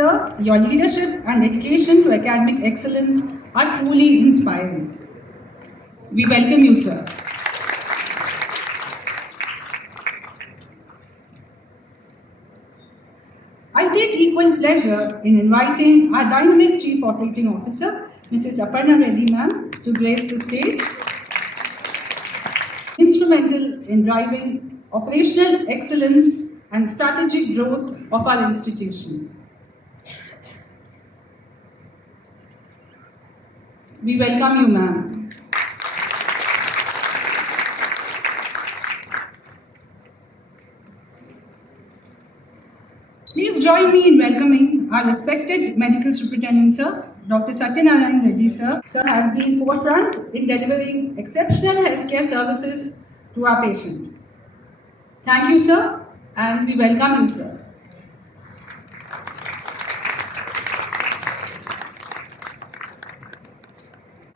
Sir, your leadership and dedication to academic excellence are truly inspiring. We welcome you, sir. I take equal pleasure in inviting our dynamic Chief Operating Officer, Mrs. Aparna Reddy ma'am, to grace the stage. Instrumental in driving operational excellence and strategic growth of our institution. We welcome you, ma'am. Please join me in welcoming our respected Medical Superintendent, sir, Dr. Satyanarayan Reddy, sir. Sir has been forefront in delivering exceptional healthcare services to our patient. Thank you, sir, and we welcome you, sir.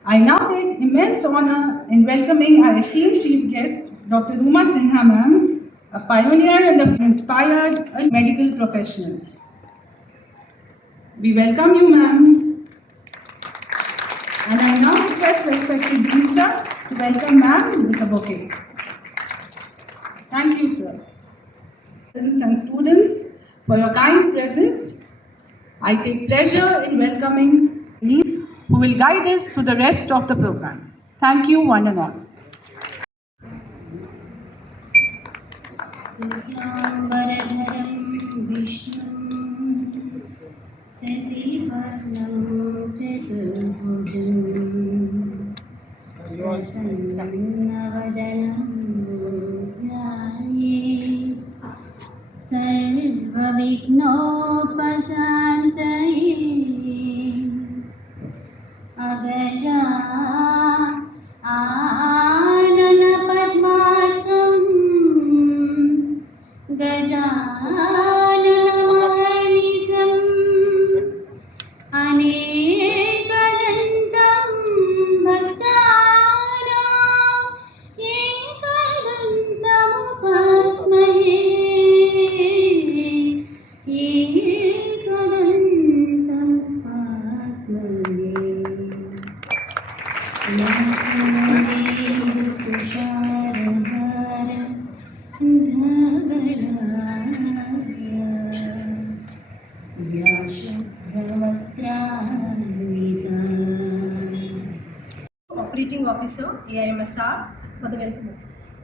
I now take immense honor in welcoming our esteemed chief guest, Dr. Rooma Sinha, ma'am, a pioneer in the inspired medical professionals. We welcome you, ma'am. And I now request respected Dean, sir, to welcome ma'am with a bouquet. Thank you, sir. And students, for your kind presence, I take pleasure in welcoming these who will guide us through the rest of the program. Thank you, one and all. अगजा आनन पद्मार्कं गजाननमहर्निशम् अनेकदन्तं भक्तानां एकदन्तमुपास्महे एकदन्तमुपास्महे Operating Officer, AIMSR, for the welcome address.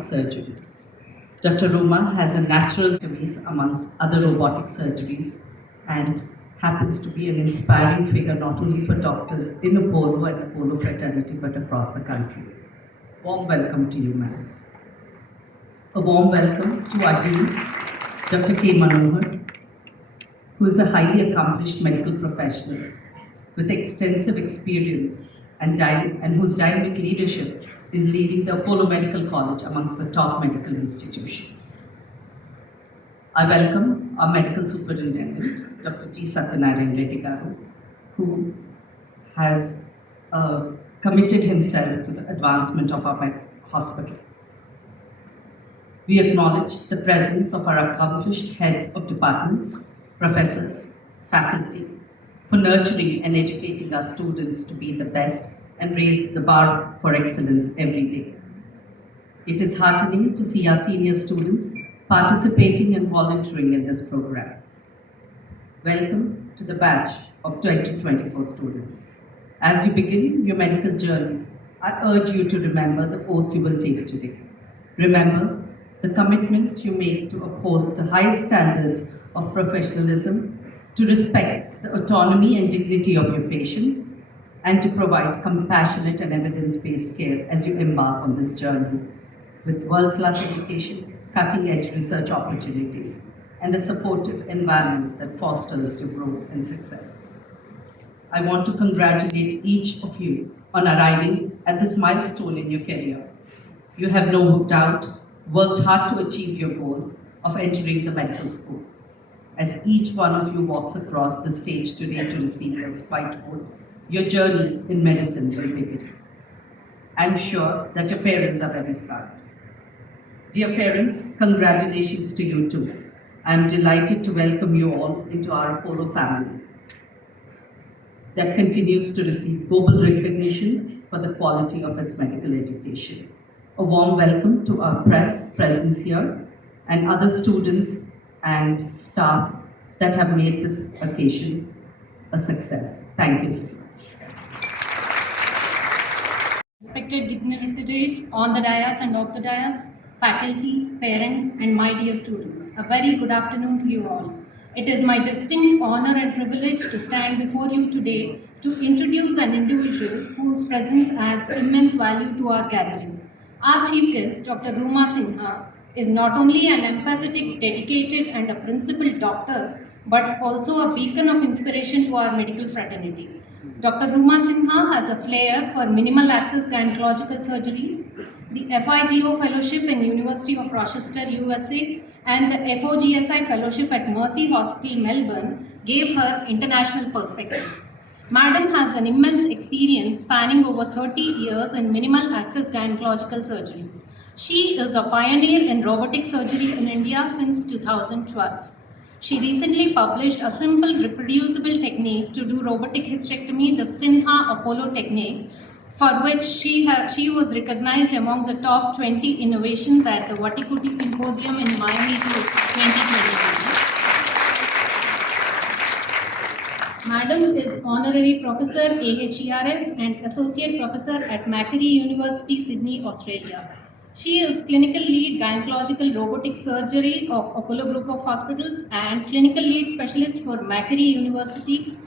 Surgery. Dr. Rooma has a natural taste amongst other robotic surgeries and happens to be an inspiring figure not only for doctors in Apollo and Apollo fraternity but across the country. Warm welcome to you, ma'am. A warm welcome to our Dean, Dr. K. Manohar, who is a highly accomplished medical professional with extensive experience and whose dynamic leadership is leading the Apollo Medical College amongst the top medical institutions. I welcome our medical superintendent, Dr. G. Satyanarayan Reddy garu, who has committed himself to the advancement of our hospital. We acknowledge the presence of our accomplished heads of departments, professors, faculty, for nurturing and educating our students to be the best and raise the bar for excellence every day. It is heartening to see our senior students participating and volunteering in this program. Welcome to the batch of 2024 students. As you begin your medical journey, I urge you to remember the oath you will take today. Remember the commitment you make to uphold the highest standards of professionalism, to respect the autonomy and dignity of your patients, and to provide compassionate and evidence-based care as you embark on this journey with world-class education, cutting-edge research opportunities, and a supportive environment that fosters your growth and success. I want to congratulate each of you on arriving at this milestone in your career. You have no doubt worked hard to achieve your goal of entering the medical school. As each one of you walks across the stage today to receive your hostsWhite, your journey in medicine will begin. I'm sure that your parents are very proud. Dear parents, congratulations to you too. I'm delighted to welcome you all into our Apollo family that continues to receive global recognition for the quality of its medical education. A warm welcome to our press presence here and other students and staff that have made this occasion a success. Thank you so much. Respected dignitaries on the dais and off the dais, faculty, parents, and my dear students, a very good afternoon to you all. It is my distinct honor and privilege to stand before you today to introduce an individual whose presence adds immense value to our gathering. Our chief guest, Dr. Rooma Sinha, is not only an empathetic, dedicated, and a principled doctor, but also a beacon of inspiration to our medical fraternity. Dr. Rooma Sinha has a flair for minimal access gynecological surgeries, the FIGO Fellowship in University of Rochester, USA, and the FOGSI Fellowship at Mercy Hospital, Melbourne, gave her international perspectives. Madam has an immense experience spanning over 30 years in minimal access gynecological surgeries. She is a pioneer in robotic surgery in India since 2012. She recently published a simple reproducible technique to do robotic hysterectomy, the Sinha Apollo technique, for which she was recognized among the top 20 innovations at the Vatikuti Symposium in Miami 2022. Madam is Honorary Professor AHERF and Associate Professor at Macquarie University, Sydney, Australia. She is Clinical Lead Gynecological Robotic Surgery of Apollo Group of Hospitals and Clinical Lead Specialist for Macquarie University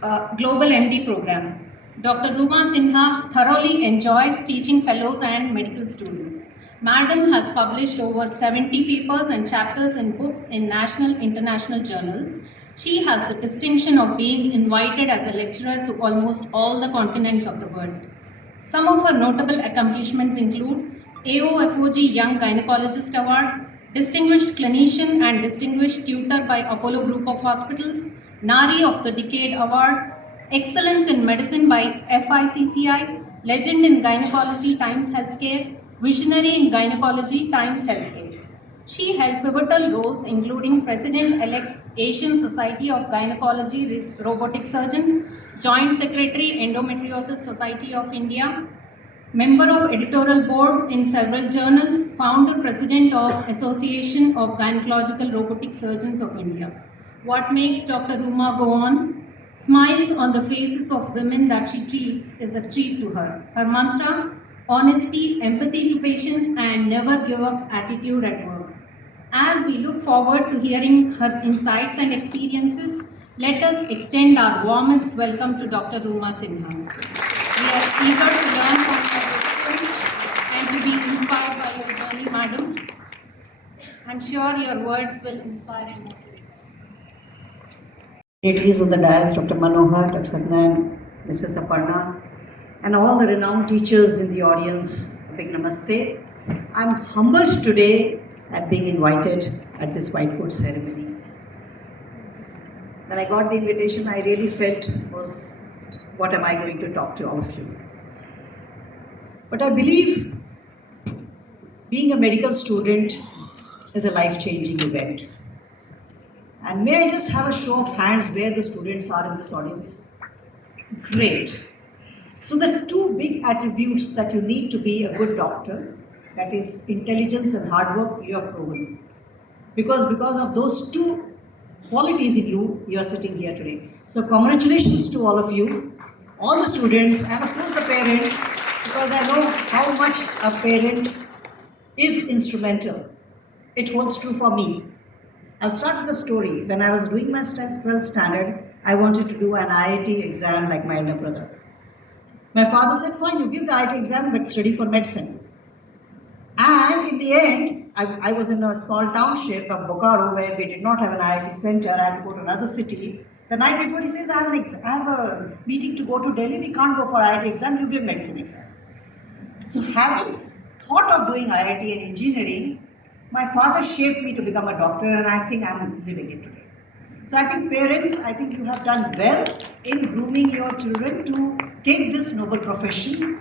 Global MD Program. Dr. Rooma Sinha thoroughly enjoys teaching fellows and medical students. Madam has published over 70 papers and chapters in books in national international journals. She has the distinction of being invited as a lecturer to almost all the continents of the world. Some of her notable accomplishments include AOFOG Young Gynecologist Award, Distinguished Clinician and Distinguished Tutor by Apollo Group of Hospitals, Nari of the Decade Award, Excellence in Medicine by FICCI, Legend in Gynecology Times Healthcare, Visionary in Gynecology Times Healthcare. She held pivotal roles including President-elect Asian Society of Gynecology Robotic Surgeons, Joint Secretary Endometriosis Society of India, member of editorial board in several journals, founder president of Association of Gynecological Robotic Surgeons of India. What makes Dr. Rooma go on? Smiles on the faces of women that she treats is a treat to her. Her mantra, honesty, empathy to patients, and never give up attitude at work. As we look forward to hearing her insights and experiences, let us extend our warmest welcome to Dr. Rooma Sinha. We are eager to learn from your experience and to be inspired by your journey, madam. I'm sure your words will inspire and motivate. Dignitaries on the dais, Dr. Manohar, Dr. Satnan, Mrs. Aparna, and all the renowned teachers in the audience, a big namaste. I'm humbled today at being invited at this white coat ceremony. When I got the invitation, I really felt was, what am I going to talk to all of you? But I believe being a medical student is a life-changing event. And may I just have a show of hands where the students are in this audience? Great. So the two big attributes that you need to be a good doctor, that is intelligence and hard work, you have proven. Because of those two qualities in you, you are sitting here today. So congratulations to all of you, all the students, and of course the parents, because I know how much a parent is instrumental. It holds true for me. I'll start with a story. When I was doing my 12th standard, I wanted to do an IIT exam like my elder brother. My father said, fine, you give the IIT exam, but study for medicine. And in the end, I was in a small township of Bokaro where we did not have an IIT center. I had to go to another city. The night before, he says, I have a meeting to go to Delhi. We can't go for IIT exam. You give medicine exam. So having thought of doing IIT and engineering, my father shaped me to become a doctor, and I think I'm living it today. So I think parents, I think you have done well in grooming your children to take this noble profession.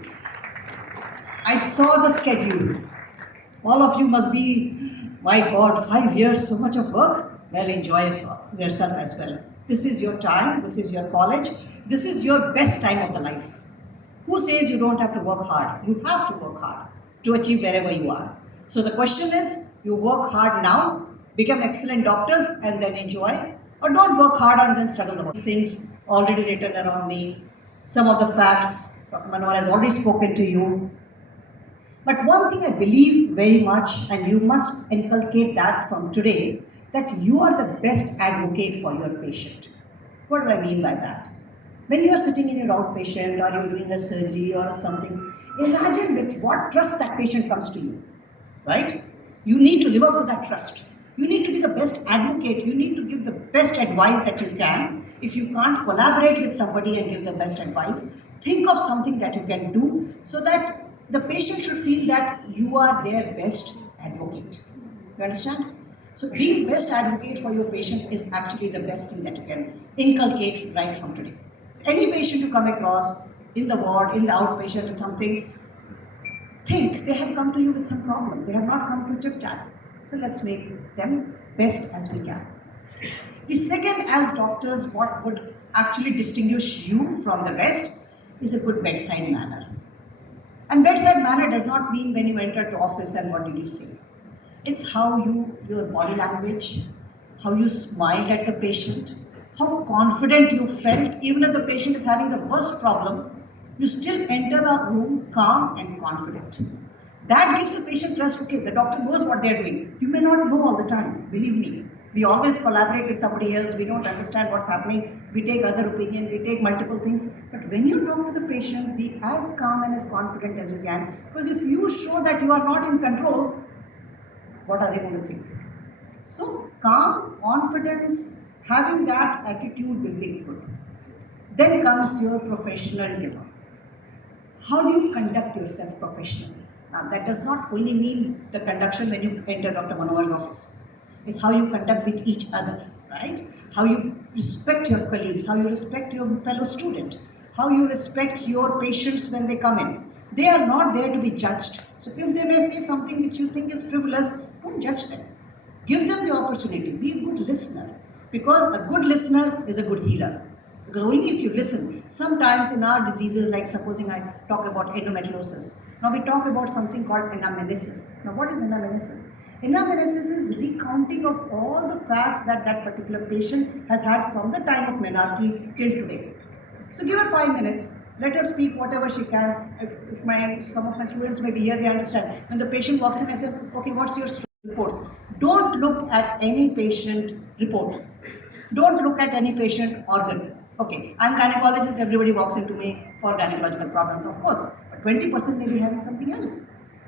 I saw the schedule. All of you must be, my God, 5 years, so much of work. Well, enjoy yourself as well. This is your time, this is your college, this is your best time of the life. Who says you don't have to work hard? You have to work hard to achieve wherever you are. So the question is, you work hard now, become excellent doctors and then enjoy, or don't work hard and then struggle the whole things already written around me. Some of the facts, Dr. Manohar has already spoken to you. But one thing I believe very much, and you must inculcate that from today, that you are the best advocate for your patient. What do I mean by that? When you are sitting in your outpatient or you're doing a surgery or something, imagine with what trust that patient comes to you, right? You need to live up to that trust. You need to be the best advocate. You need to give the best advice that you can. If you can't collaborate with somebody and give the best advice, think of something that you can do so that the patient should feel that you are their best advocate. You understand? So being best advocate for your patient is actually the best thing that you can inculcate right from today. So any patient you come across in the ward, in the outpatient or something, think they have come to you with some problem. They have not come to chit chat. So let's make them best as we can. The second, as doctors, what would actually distinguish you from the rest is a good bedside manner. And bedside manner does not mean when you enter the office and what did you say. It's how your body language, how you smiled at the patient, how confident you felt, even if the patient is having the worst problem, you still enter the room calm and confident. That gives the patient trust, okay, the doctor knows what they're doing. You may not know all the time, believe me. We always collaborate with somebody else, we don't understand what's happening, we take other opinion, we take multiple things. But when you talk to the patient, be as calm and as confident as you can. Because if you show that you are not in control, what are they going to think? So calm, confidence, having that attitude will be good. Then comes your professional demeanor. How do you conduct yourself professionally? Now that does not only mean the conduction when you enter Dr. Manohar's office. It's how you conduct with each other, right? How you respect your colleagues, how you respect your fellow student, how you respect your patients when they come in. They are not there to be judged. So if they may say something which you think is frivolous, don't judge them. Give them the opportunity. Be a good listener. Because a good listener is a good healer. Because only if you listen. Sometimes in our diseases, like supposing I talk about endometriosis. Now we talk about something called anamnesis. Now what is anamnesis? Anamnesis is recounting of all the facts that that particular patient has had from the time of menarche till today. So give her 5 minutes. Let her speak whatever she can. If some of my students may be here, they understand. When the patient walks in, I say, okay, what's your reports? Don't look at any patient report. Don't look at any patient organ. Okay, I'm gynecologist, everybody walks into me for gynecological problems, of course. But 20% may be having something else.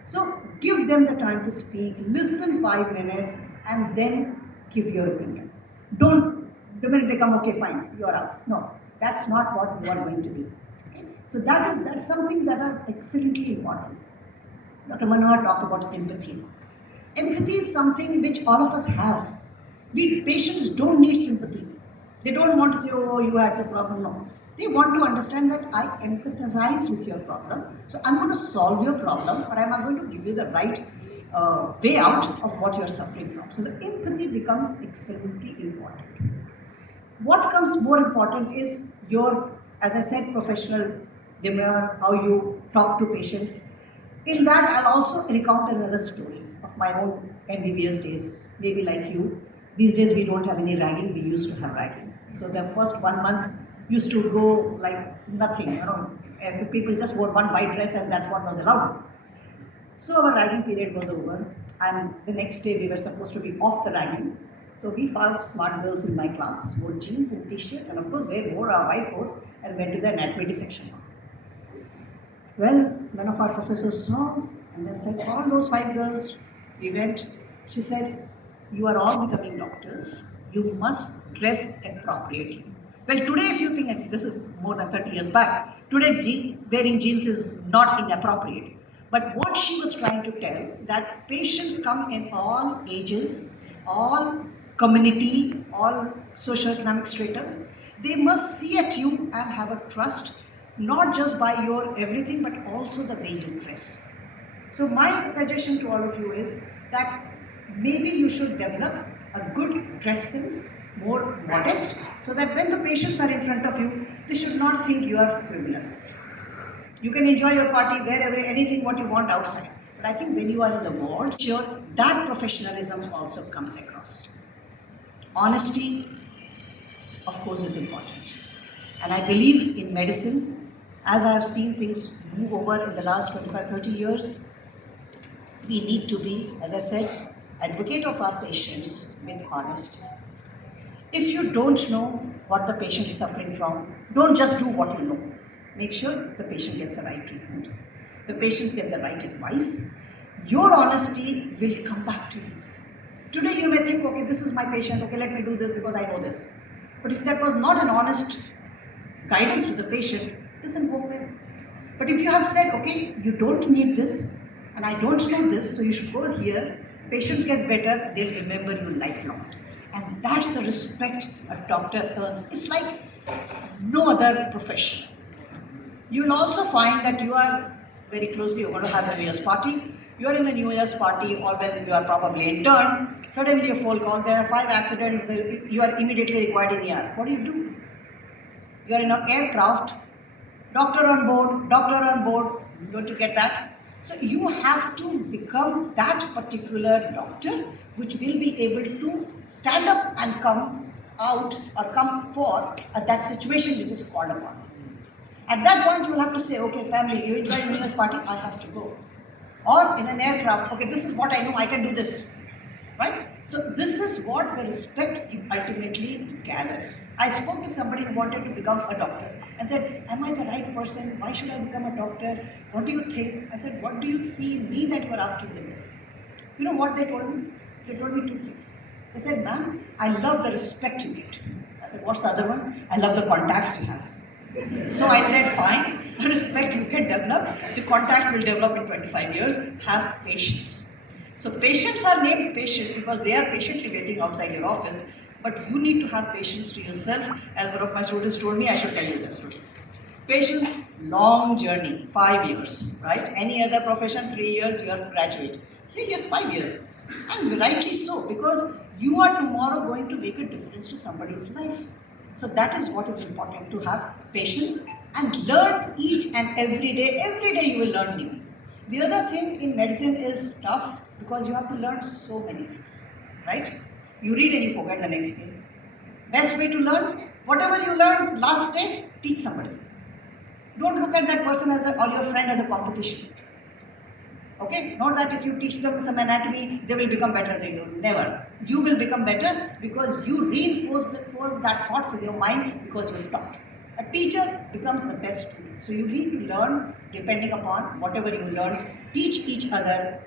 So give them the time to speak, listen 5 minutes and then give your opinion. Don't, the minute they come, okay, fine, you are out. No, that's not what you are going to be. Okay? So that's some things that are excellently important. Dr. Manohar talked about empathy. Empathy is something which all of us have. We patients don't need sympathy. They don't want to say, oh, you had a problem. No. They want to understand that I empathize with your problem. So I'm going to solve your problem or I'm going to give you the right way out of what you're suffering from. So the empathy becomes excellently important. What comes more important is your, as I said, professional demeanor, how you talk to patients. In that, I'll also recount another story of my own MBBS days, maybe like you. These days we don't have any ragging, we used to have ragging. So the first 1 month used to go like nothing, people just wore one white dress and that's what was allowed. So our ragging period was over and the next day we were supposed to be off the ragging. So we 5 smart girls in my class wore jeans and t-shirt and of course wore our white coats and went to the anatomy dissection. Well, one of our professors saw and then said, all those 5 girls, we went, she said, you are all becoming doctors, you must dress appropriately. Well, today if you think this is more than 30 years back, today wearing jeans is not inappropriate. But what she was trying to tell, that patients come in all ages, all community, all socioeconomic strata. They must see at you and have a trust, not just by your everything, but also the way you dress. So my suggestion to all of you is that maybe you should develop a good dress sense, more modest, so that when the patients are in front of you, they should not think you are frivolous. You can enjoy your party wherever, anything what you want outside. But I think when you are in the ward, sure, that professionalism also comes across. Honesty, of course, is important. And I believe in medicine, as I have seen things move over in the last 25, 30 years, we need to be, as I said, advocate of our patients with honesty. If you don't know what the patient is suffering from, don't just do what you know. Make sure the patient gets the right treatment. The patients get the right advice. Your honesty will come back to you. Today you may think, okay, this is my patient, okay, let me do this because I know this. But if that was not an honest guidance to the patient, it doesn't go well. But if you have said, okay, you don't need this, and I don't know this, so you should go here, patients get better, they'll remember you lifelong. And that's the respect a doctor earns. It's like no other profession. You will also find that you are very closely, you're going to have a New Year's party. You are in a New Year's party, or when you are probably intern, suddenly a phone call, there are 5 accidents, you are immediately required in ER. What do? You are in an aircraft, doctor on board, don't you get that? So you have to become that particular doctor which will be able to stand up and come out or come for that situation which is called upon. At that point, you will have to say, okay, family, you enjoy New Year's party, I have to go. Or in an aircraft, okay, this is what I know, I can do this. Right? So this is what the respect you ultimately gather. I spoke to somebody who wanted to become a doctor and said, am I the right person? Why should I become a doctor? What do you think? I said, what do you see in me that you are asking me this? You know what they told me? They told me 2 things. They said, ma'am, I love the respect you get. I said, what's the other one? I love the contacts you have. So I said, fine, the respect you can develop, the contacts will develop in 25 years, have patience. So patients are named patient because they are patiently waiting outside your office, but you need to have patience to yourself. As one of my students told me, I should tell you this story. Patience, long journey, 5 years, right? Any other profession, 3 years, you are graduate. Here, yes, 5 years. And rightly so, because you are tomorrow going to make a difference to somebody's life. So that is what is important, to have patience and learn each and every day. Every day you will learn new. The other thing in medicine is tough because you have to learn so many things, right? You read and you forget the next day. Best way to learn, whatever you learned last day, teach somebody. Don't look at that person as or your friend as a competition. Okay? Not that if you teach them some anatomy, they will become better than you. Never. You will become better because you reinforce that thoughts in your mind because you taught. A teacher becomes the best student. So you need to learn depending upon whatever you learn. Teach each other.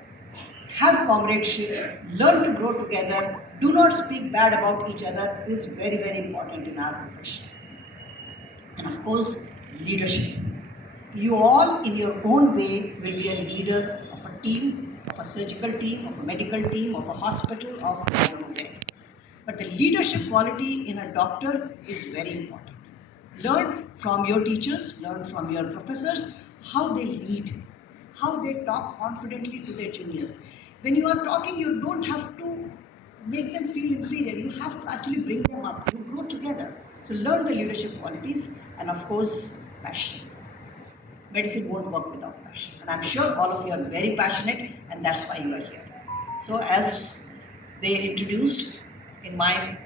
Have comradeship. Learn to grow together. Do not speak bad about each other. It is very, very important in our profession. And of course, leadership. You all in your own way will be a leader of a team, of a surgical team, of a medical team, of a hospital, of your own way. But the leadership quality in a doctor is very important. Learn from your teachers, learn from your professors how they lead, how they talk confidently to their juniors. When you are talking, you don't have to make them feel inferior. You have to actually bring them up. You grow together. So learn the leadership qualities and of course, passion. Medicine won't work without passion. And I'm sure all of you are very passionate and that's why you are here. So as they introduced in mine,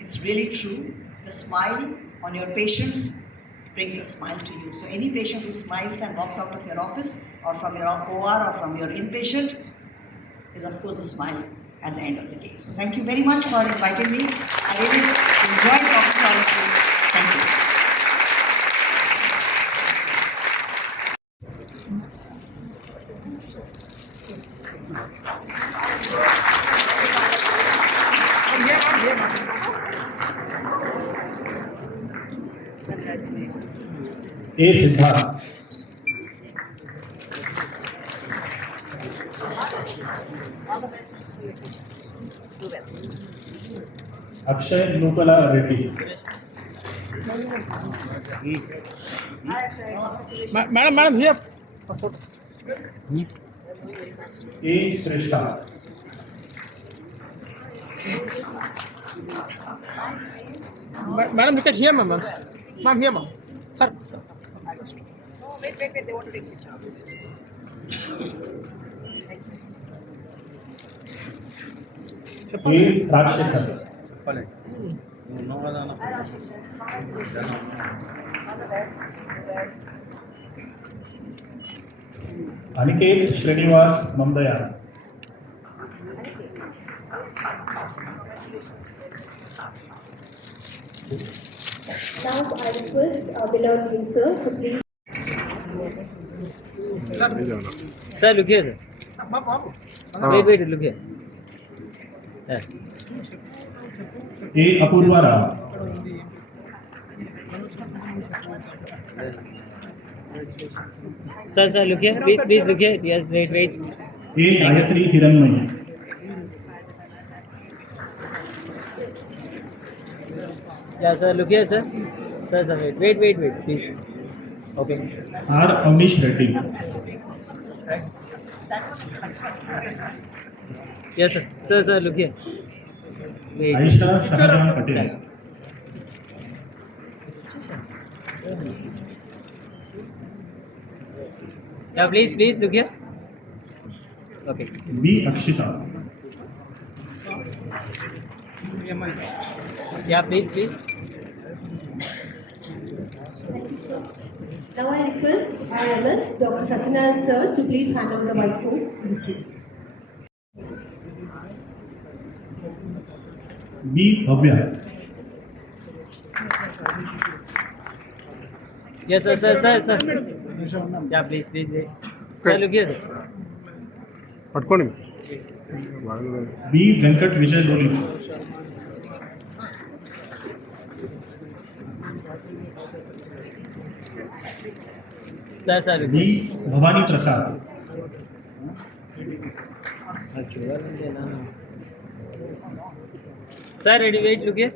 it's really true. The smile on your patients brings a smile to you. So any patient who smiles and walks out of your office or from your OR or from your inpatient is of course a smile at the end of the day. So thank you very much for inviting me. I really enjoyed talking to all of you. Thank you. A. Siddharth. Akshay Nupala Reddy. Madam, here. A. Shrestha. Madam, look at here, ma'am. Ma'am, here, ma'am. Sir, sir. A. Rajshekhar. Aniket Srinivas Mamdaya. Now I request our beloved King Sir to please. Sir, look here. Wait, look here. Yeah. A. Apurva Rao. Sir, look here. Please look here. Yes, wait. A. Gayatri Hiranmayi. Yeah, sir, look here, sir. Sir, wait, please. Okay. R. Avnish Reddy. Yes, sir. Sir, look here. Wait. Aisha Shahjahan Patel. Yeah, please look here. Okay. B. Akshita. Yeah, please. Now I request our MS, Dr. Satyanarayan Sir, to please hand over the white coats to the students. B. Bhavya. Yes, sir. Yeah, please. Sir, look here. పట్టుకోండి B. Venkat Vijay Loli. Sir, look B. here. Bhavani Prasad. Sir, ready, wait, look here.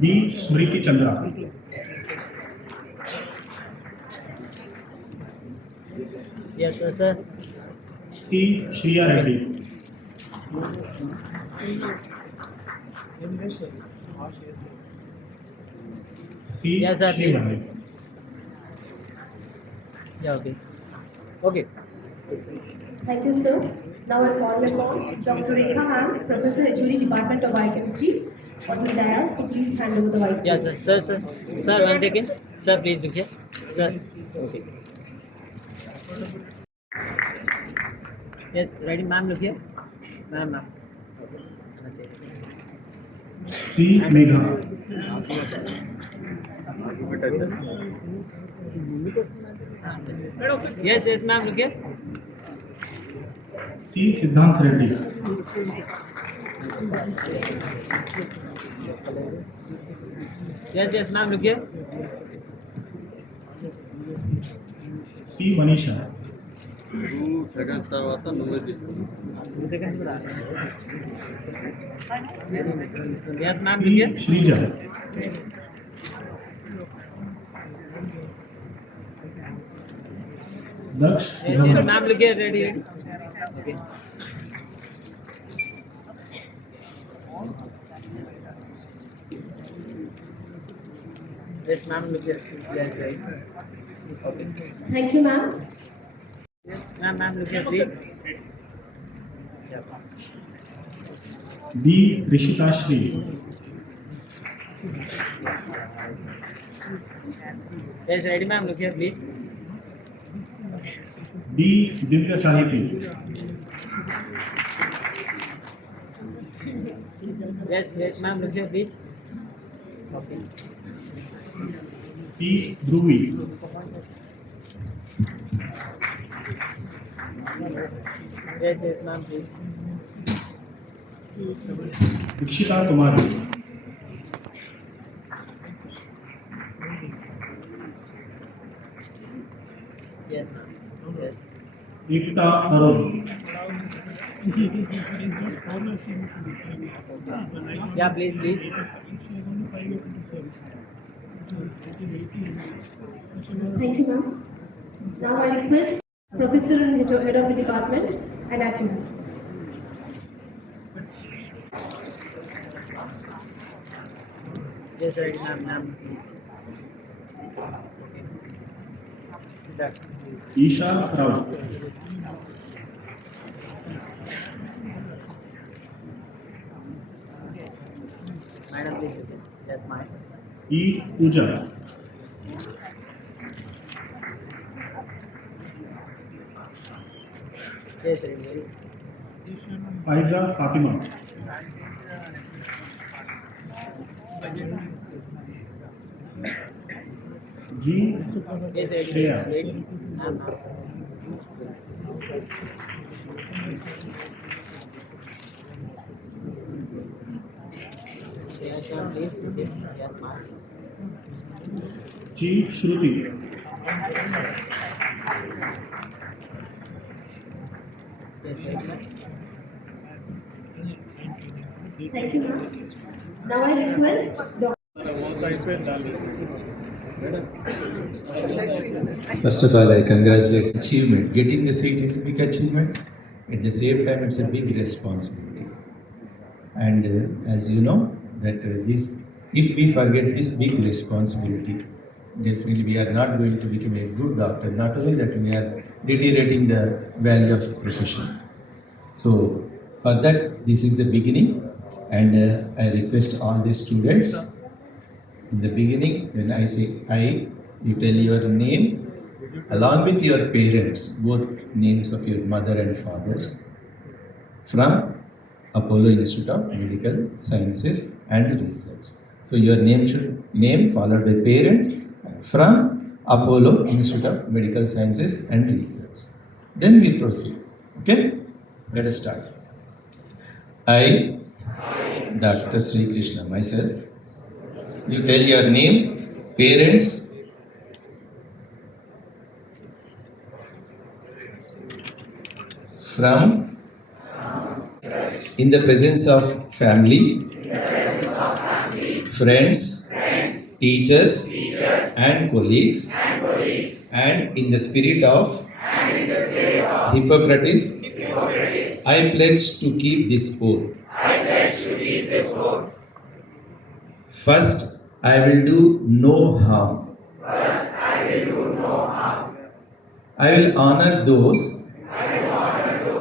B. Smriti Chandra. Yes, sir. C. Shriya Reddy. C. Yes, sir, Shri please. Vande. Yeah, okay. Thank you, sir. Now I call upon Dr. Rekha Ma'am, Professor HOD Department of Biochemistry, on the dais to please hand over the white Yeah, coats. sir. Sir, 1 second. Sir, please look here. Sir. Okay. Yes, ready, ma'am, look here. Ma'am. C. Megha. Yes, ma'am, look here. C. Siddhant Reddy. Yes, ma'am, look here. C. Manisha. Seconds తర్వాత నువ్వే తీసుకో Yes, ma'am, C. look here. Shrija. Daksh Yes, Dhawan. ma'am, look here, ready. Okay. Yes, ma'am, look here. Yes, right. Okay. Thank you, ma'am. Yes, ma'am, look here, please. B. Rishita Shri. Yes, ready, ma'am, look here, please. B. Divya Sahiti. Yes, ma'am, look here, please. Okay. T. Dhruvi. Yes, ma'am, please. Ikshita Kumari. Yes. Ekta Arun. Yeah, please. Thank you, ma'am. Now I request Professor and Head of the Department Anatomy. Yes, sir, ma'am. Isha Rao. Madam, please. Yes, ma'am. E. Pooja. Yes, sir. Faiza Fatima. G. Yes, sir. Shreya. Ma'am. Yes, sir, please. Yes, ma'am. G. Shruti. Yes, sir. Thank you, ma'am. Now I request Dr. First of all, I congratulate achievement. Getting the seat is a big achievement. At the same time, it's a big responsibility. And as you know, that if we forget this big responsibility, definitely we are not going to become a good doctor. Not only that, we are deteriorating the value of profession. So for that, this is the beginning, and I request all the students. In the beginning, when I say I, you tell your name along with your parents, both names of your mother and father, from Apollo Institute of Medical Sciences and Research. So your name followed by parents from Apollo Institute of Medical Sciences and Research. Then we proceed. Okay? Let us start. I, Dr. Sri Krishna, myself. You tell your name, parents, from, in the presence of family, friends, teachers, and colleagues, and in the spirit of Hippocrates, I pledge to keep this oath. First, I will do no harm. I will honor those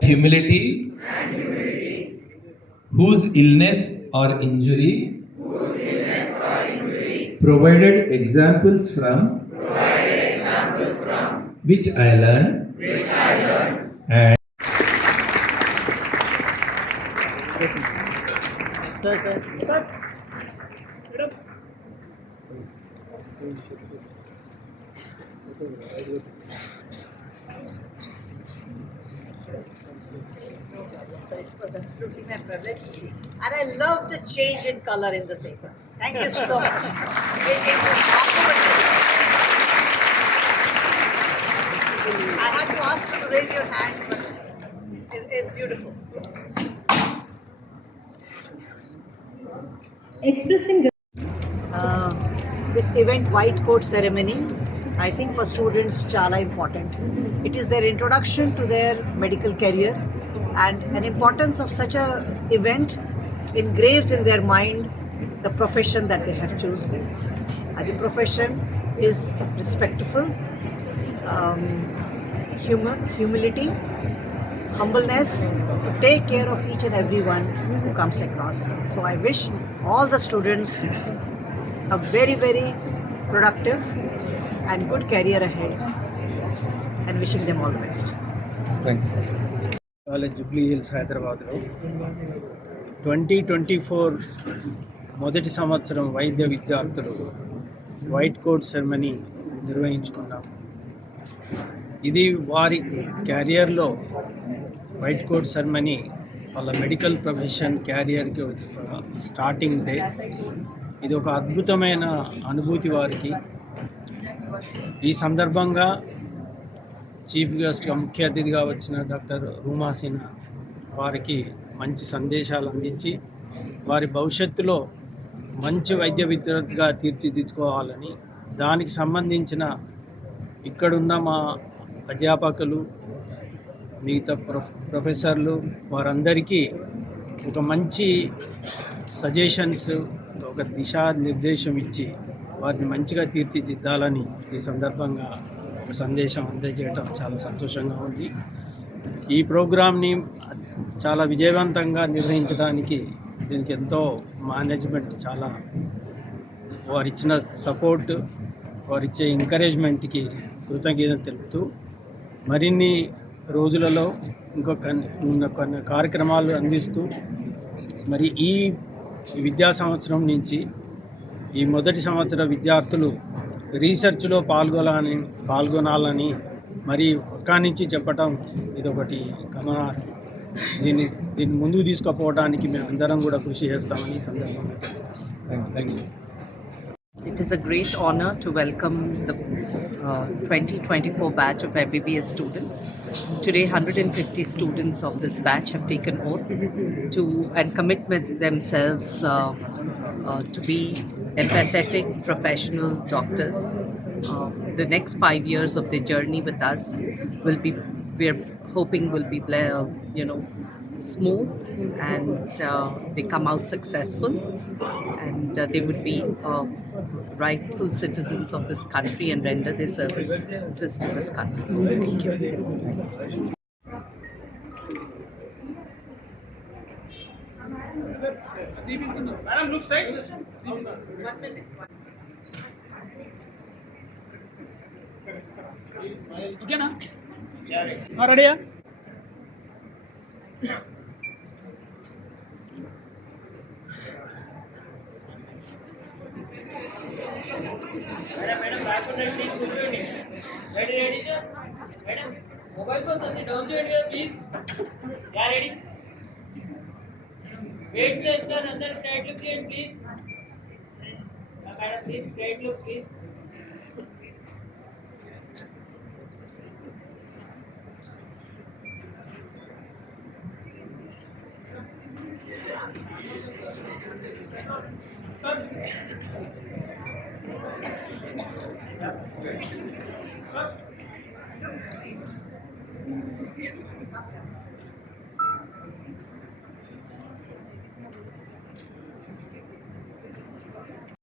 humility whose illness or injury provided examples from which I learned and Sir. It was absolutely my privilege. And I love the change in color in the paper. Thank you so much. It's remarkable. I had to ask you to raise your hands, but it's beautiful. Expressing This event white coat ceremony, I think for students chala important. It is their introduction to their medical career, and an importance of such a event engraves in their mind the profession that they have chosen. And the profession is respectful, humility, humbleness to take care of each and everyone who comes across. So I wish all the students a very, very productive and good career ahead, and wishing them all the best. thank you. College Jubilee hills హైదరాబాద్లో 2024 మొదటి సంవత్సరం వైద్య విద్యార్థులు white coat ceremony నిర్వహించుకున్నాం. ఇది వారి క్యారియర్లో white coat ceremony వాళ్ళ medical profession క్యారియర్కి starting day. ఇది ఒక అద్భుతమైన అనుభూతి వారికి. ఈ సందర్భంగా చీఫ్ గెస్ట్గా ముఖ్య అతిథిగా వచ్చిన డాక్టర్ రూమా సిన్హా వారికి మంచి సందేశాలు అందించి వారి భవిష్యత్తులో మంచి వైద్య విద్యార్థిగా తీర్చిదిద్దుకోవాలని, దానికి సంబంధించిన ఇక్కడున్న మా అధ్యాపకులు, మిగతా ప్రొఫెసర్లు వారందరికీ ఒక మంచి సజెషన్స్, ఒక దిశానిర్దేశం ఇచ్చి వారిని మంచిగా తీర్చిదిద్దాలని ఈ సందర్భంగా ఒక సందేశం అందజేయటం చాలా సంతోషంగా ఉంది. ఈ ప్రోగ్రామ్ని చాలా విజయవంతంగా నిర్వహించడానికి దీనికి ఎంతో మేనేజ్మెంట్ చాలా వారిచ్చిన సపోర్ట్, వారిచ్చే ఎంకరేజ్మెంట్కి కృతజ్ఞతలు తెలుపుతూ మరిన్ని రోజులలో కొన్ని కార్యక్రమాలు అందిస్తూ మరి ఈ విద్యా సంవత్సరం నుంచి ఈ మొదటి సంవత్సర విద్యార్థులు రీసెర్చ్లో పాల్గొనాలని మరి ఒక్కడి నుంచి చెప్పటం ఇదొకటి గమనార్హం. దీన్ని ముందుకు తీసుకుపోవడానికి మేము అందరం కూడా కృషి చేస్తామని ఈ సందర్భంగా తెలియజేస్తాం. Thank you. It is a great honor to welcome the 2024 batch of MBBS students. Today, 150 students of this batch have taken oath and commit with themselves to be empathetic, professional doctors. The next 5 years of their journey with us we're hoping will be, smooth, and they come out successful, and they would be rightful citizens of this country and render their services to this country. Thank you. Madam, look straight. 1 minute. Okay na? Ready? Madam, back to side, please. Ready, sir? Madam, mobile phone, don't do it, please. Yeah, ready? Wait, sir, under straight look here, please. Madam, please, straight look, please.